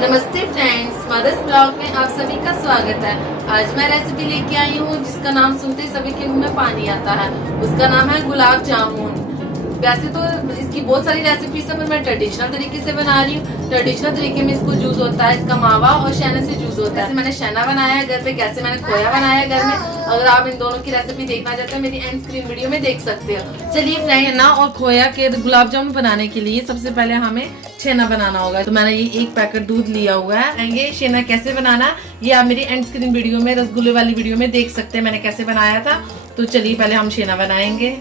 नमस्ते friends, mother's blog में आप सभी का स्वागत है। आज मैं रेसिपी लेके आई हूँ जिसका नाम सुनते ही सभी के मुंह में पानी आता है। उसका नाम है गुलाब जामुन। वैसे तो इसकी बहुत सारी रेसिपीज है, पर मैं ट्रेडिशनल तरीके से बना रही हूँ। ट्रेडिशनल तरीके में इसको जूस होता है, इसका मावा और शहना से जूस होता है। मैंने शहना बनाया है घर पे, कैसे मैंने खोया बनाया है घर में। अगर आप इन दोनों की रेसिपी देखना चाहते हैं मेरी एंड स्क्रीन वीडियो में देख सकते हो। चलिए शहना और खोया के गुलाब जामुन बनाने के लिए सबसे पहले हमें छेना बनाना होगा। तो मैंने ये एक पैकेट दूध लिया हुआ है। ये छेना कैसे बनाना ये आप मेरी एंड स्क्रीन वीडियो में, रसगुल्ले वाली वीडियो में देख सकते हैं मैंने कैसे बनाया था। तो चलिए पहले हम छेना बनाएंगे।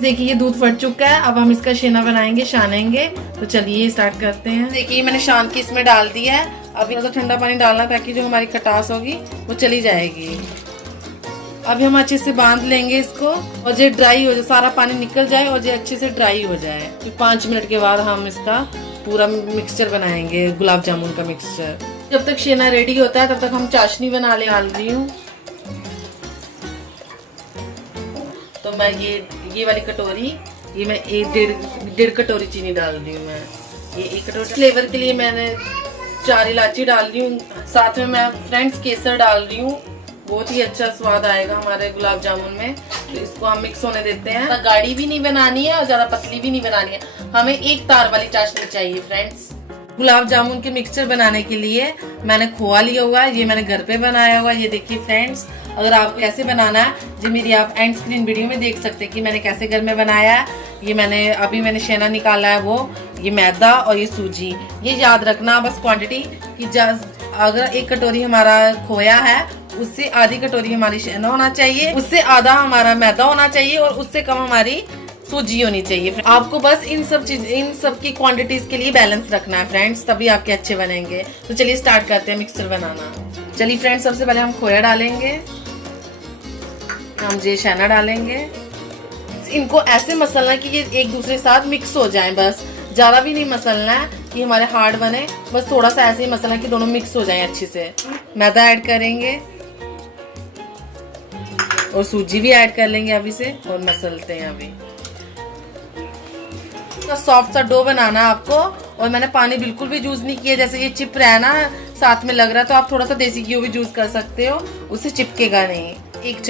देखिए ये दूध फट चुका है, अब हम इसका छेना बनाएंगे, छानेंगे। तो चलिए स्टार्ट करते हैं। देखिए मैंने छान के इसमें डाल दिया है। अभी थोड़ा सा ठंडा पानी डालना ताकि जो हमारी खटास होगी वो चली जाएगी। अभी हम अच्छे से बांध लेंगे इसको और जो ड्राई हो जाए, सारा पानी निकल जाए और जो अच्छे से ड्राई हो जाए। फिर 5 मिनट के बाद हम इसका पूरा मिक्सचर बनाएंगे, गुलाब जामुन का मिक्सचर। जब तक छेना रेडी होता है तब तक हम चाशनी बना ले डाल रही हूँ। तो मैं ये वाली कटोरी, ये मैं डेढ़ कटोरी चीनी डाल रही हूँ। मैं ये 1 कटोरी फ्लेवर के लिए मैंने 4 इलायची डाल रही हूँ। साथ में मैं फ्रेंड्स केसर डाल रही हूँ, बहुत ही अच्छा स्वाद आएगा हमारे गुलाब जामुन में। तो इसको हम मिक्स होने देते हैं। गाढ़ी भी नहीं बनानी है और ज्यादा पतली भी नहीं बनानी है, हमें एक तार वाली चाशनी चाहिए। फ्रेंड्स गुलाब जामुन के मिक्सचर बनाने के लिए मैंने खोआ लिया हुआ है, ये मैंने घर पे बनाया हुआ है। ये देखिए फ्रेंड्स, अगर आपको कैसे बनाना है जी मेरी आप एंड स्क्रीन वीडियो में देख सकते हैं कि मैंने कैसे घर में बनाया है। ये मैंने छेना निकाला है, वो ये मैदा और ये सूजी। ये याद रखना बस क्वांटिटी कि अगर 1 कटोरी हमारा खोया है उससे आधी कटोरी हमारी छेना होना चाहिए, उससे आधा हमारा मैदा होना चाहिए और उससे कम हमारी सूजी होनी चाहिए। आपको बस इन सब की क्वांटिटीज के लिए बैलेंस रखना है फ्रेंड्स, तभी आपके अच्छे बनेंगे। तो चलिए स्टार्ट करते हैं मिक्सचर बनाना। चलिए फ्रेंड्स, सबसे पहले हम खोया डालेंगे, हम ये छेना डालेंगे। इनको ऐसे मसलना कि ये एक दूसरे के साथ मिक्स हो जाएं, बस ज्यादा भी नहीं मसलना है कि हमारे हार्ड बने, बस थोड़ा सा ऐसे ही मसलना कि दोनों मिक्स हो जाएं अच्छे से। मैदा ऐड करेंगे और सूजी भी ऐड कर लेंगे अभी से और मसलते हैं। अभी सॉफ्ट सा डो बनाना आपको, और मैंने पानी बिल्कुल भी यूज नहीं किया। जैसे ये चिप रहा है ना साथ में लग रहा है, तो आप थोड़ा सा देसी घी भी यूज कर सकते हो, उससे चिपकेगा नहीं। 1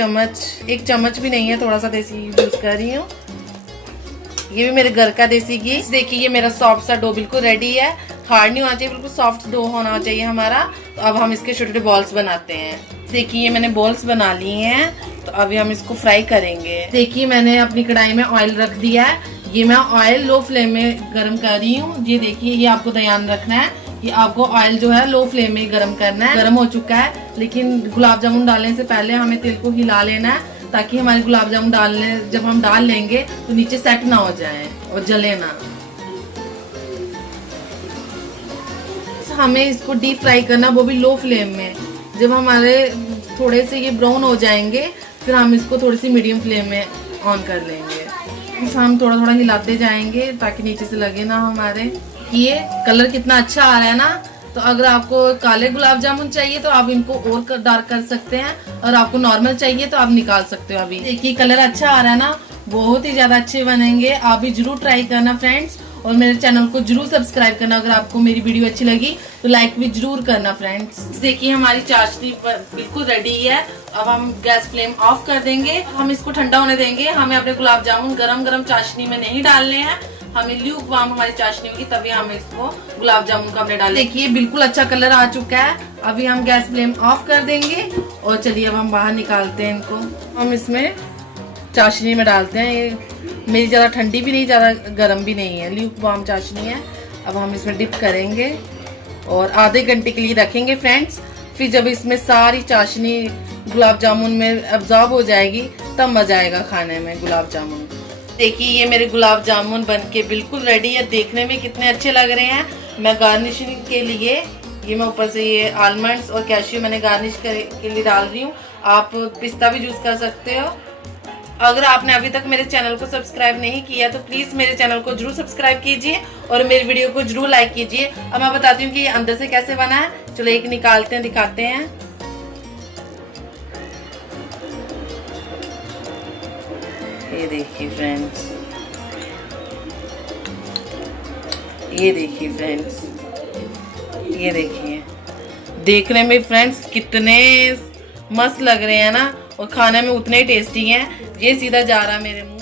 चम्मच भी नहीं है, थोड़ा सा देसी घी यूज कर रही हूँ। ये भी मेरे घर का देसी घी। देखिए ये मेरा सॉफ्ट सा डो बिल्कुल रेडी है, हार्ड नहीं होना चाहिए, बिल्कुल सॉफ्ट डो होना चाहिए हमारा। तो अब हम इसके छोटे छोटे बॉल्स बनाते हैं। देखिए ये मैंने बॉल्स बना लिए हैं, तो अभी हम इसको फ्राई करेंगे। देखिए मैंने अपनी कढ़ाई में ऑयल रख दिया है। ये मैं ऑयल लो फ्लेम में गर्म कर रही हूँ। ये देखिए, ये आपको ध्यान रखना है कि आपको ऑयल जो है लो फ्लेम में गर्म करना है। गर्म हो चुका है, लेकिन गुलाब जामुन डालने से पहले हमें तेल को हिला लेना है ताकि हमारे गुलाब जामुन जब हम डाल लेंगे तो नीचे सेट ना हो जाए और जले ना। हमें इसको डीप फ्राई करना, वो भी लो फ्लेम में। जब हमारे थोड़े से ये ब्राउन हो जाएंगे फिर हम इसको थोड़ी सी मीडियम फ्लेम में ऑन कर लेंगे। हम थोड़ा थोड़ा हिलाते जाएंगे ताकि नीचे से लगे ना हमारे। ये कलर कितना अच्छा आ रहा है ना। तो अगर आपको काले गुलाब जामुन चाहिए तो आप इनको और डार्क कर सकते हैं, और आपको नॉर्मल चाहिए तो आप निकाल सकते हो। अभी देखिए कलर अच्छा आ रहा है ना, बहुत ही ज्यादा अच्छे बनेंगे। आप भी जरूर ट्राई करना फ्रेंड्स, और मेरे चैनल को जरूर सब्सक्राइब करना। अगर आपको मेरी वीडियो अच्छी लगी तो लाइक भी जरूर करना फ्रेंड्स। देखिए हमारी चाशनी बिल्कुल रेडी है। अब हम गैस फ्लेम ऑफ कर देंगे, हम इसको ठंडा होने देंगे। हमें अपने गुलाब जामुन गरम गरम चाशनी में नहीं डालने हैं, हमें ल्यूक वार्म हमारी चाशनी होगी तभी हम इसको गुलाब जामुन का अपने डालेंगे। देखिए बिल्कुल अच्छा कलर आ चुका है। अभी हम गैस फ्लेम ऑफ कर देंगे और चलिए अब हम बाहर निकालते हैं इनको। हम इसमें चाशनी में डालते हैं। ये मेरी ज़्यादा ठंडी भी नहीं, ज़्यादा गर्म भी नहीं है, ल्यूक वार्म चाशनी है। अब हम इसमें डिप करेंगे और आधे घंटे के लिए रखेंगे फ्रेंड्स। फिर जब इसमें सारी चाशनी गुलाब जामुन में अब्जॉर्ब हो जाएगी तब मजा आएगा खाने में गुलाब जामुन। देखिए ये मेरे गुलाब जामुन बनके बिल्कुल रेडी है। देखने में कितने अच्छे लग रहे हैं। मैं गार्निशिंग के लिए ये मैं ऊपर से ये आलमंड्स और कैश्यू मैंने गार्निश के लिए डाल रही हूँ। आप पिस्ता भी यूज कर सकते हो। अगर आपने अभी तक मेरे चैनल को सब्सक्राइब नहीं किया तो प्लीज मेरे चैनल को जरूर सब्सक्राइब कीजिए और मेरी वीडियो को जरूर लाइक कीजिए। अब मैं बताती हूँ कि ये अंदर से कैसे बना है। चलो एक निकालते हैं, दिखाते हैं। ये देखिए फ्रेंड्स, ये देखिए फ्रेंड्स, ये देखिए, देखने में फ्रेंड्स कितने मस्त लग रहे हैं ना, और खाने में उतने ही टेस्टी हैं। ये सीधा जा रहा मेरे मुंह